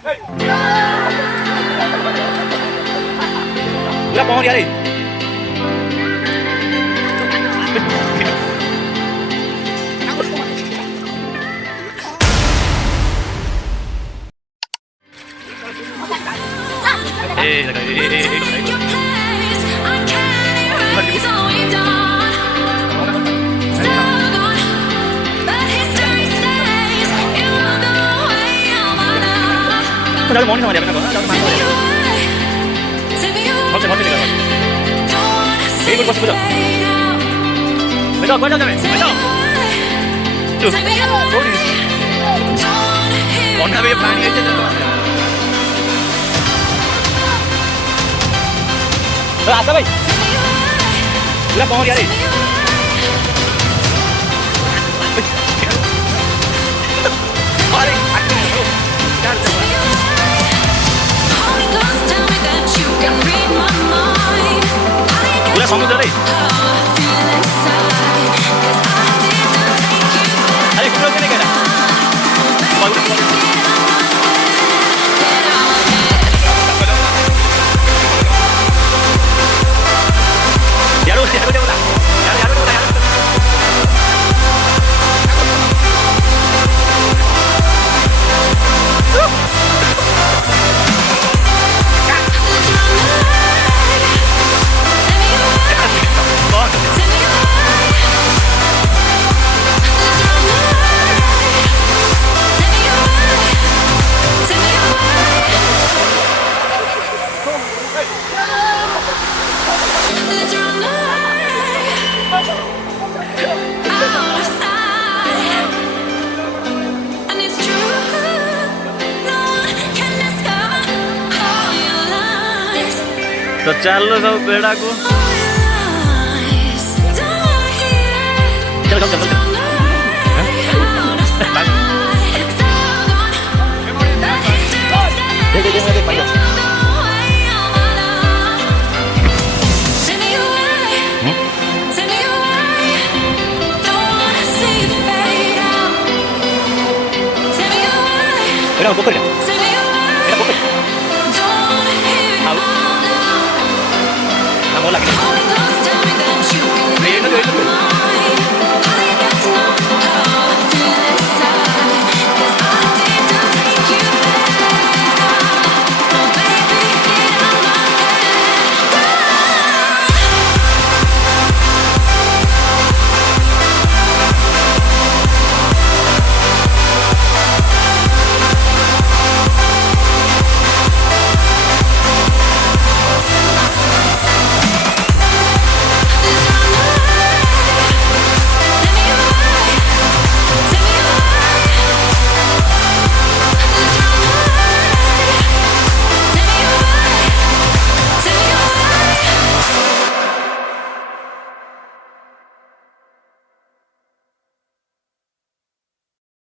Udah pohon dia nih. Dalam mohon sama dia benar kok. Dalam mana? Ini berkuasa betul. Betul, betul jangan. Betul. Tuh. Mohon kami berani aja tuh. Asa baik. Udah pohon dia nih. Balik. Udah samudra nih. Ayo kita sini kan. तो चलो सब बेड़ा को चल चल चल Era poker ya? Era poker. Tahu? Nggak mau lagi. Ini